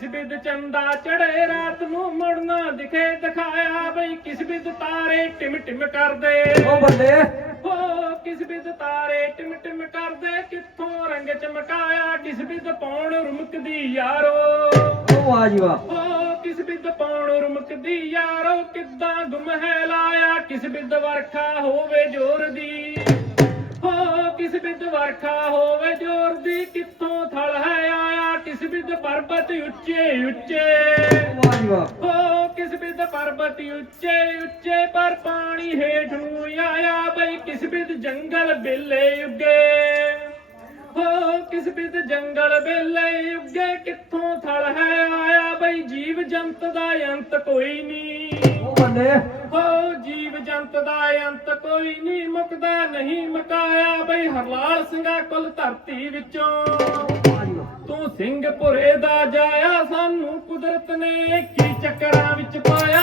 ਚੰਦਾ ਚੜੇ ਰਾਤ ਨੂੰ ਮੁੜਨਾ ਦਿਖੇ ਦਿਖਾਇਆ ਬਈ ਕਿਸ ਬਿਦ ਤਾਰੇ ਟਿਮ ਟਿਮ ਕਰਦੇ। ਉਹ ਬੱਲੇ ਹੋ ਕਿਸ ਬਿਦ ਤਾਰੇ ਟਿਮ ਟਿਮ ਕਰਦੇ। ਕਿੱਥੋਂ ਰੰਗ ਚਮਕਾਇਆ ਕਿਸ ਬਿਦ ਪੌਣ ਰੁਮਕਦੀ ਯਾਰੋ। ਉਹ ਵਾਹ ਜੀ ਵਾਹ। ਹੋ ਕਿਸ ਬਿਦ ਪੌਣ ਰੁਮਕਦੀ ਯਾਰੋ। ਕਿੱਦਾਂ ਗੁੰਮ ਹੈ ਲਾਇਆ ਕਿਸ ਬਿਦ ਵਰਖਾ ਹੋਵੇ ਜ਼ੋਰ ਦੀ। ਹੋ ਕਿਸ ਬਿਦ ਵਰਖਾ ਹੋਵੇ ਜ਼ੋਰ ਦੀ। ਕਿੱਥੋਂ ਪਰਬਤ ਉੱਚੇ ਉੱਚੇ। ਵਾਹ ਵਾਹ ਹੋ ਕਿਸ ਬਿਦ ਪਰਬਤ ਉੱਚੇ ਉੱਚੇ ਪਰ ਪਾਣੀ ਹੇਠ ਨੂੰ ਆਇਆ ਬਈ ਕਿਸ ਬਿਦ ਜੰਗਲ ਬੇਲੇ ਉੱਗੇ। ਹੋ ਕਿਸ ਬਿਦ ਜੰਗਲ ਬੇਲੇ ਉੱਗੇ ਕਿੱਥੋਂ ਥਲ ਹੈ ਆਇਆ ਬਈ ਜੀਵ ਜੰਤ ਦਾ ਅੰਤ ਕੋਈ ਨਹੀਂ। ਉਹ ਹੋ ਜੀਵ ਜੰਤ ਦਾ ਅੰਤ ਕੋਈ ਨਹੀਂ ਮੁਕਦਾ ਨਹੀਂ ਮਕਾਇਆ ਬਈ ਹਰਲਾਲ ਸਿੰਘਾ ਕੁਲ ਧਰਤੀ ਵਿੱਚੋਂ। ਸਿੰਘਪੁਰੇ ਦਾ ਜਾਇਆ ਸਾਨੂੰ ਕੁਦਰਤ ਨੇ ਕੀ ਚੱਕਰਾਂ ਵਿੱਚ ਪਾਇਆ?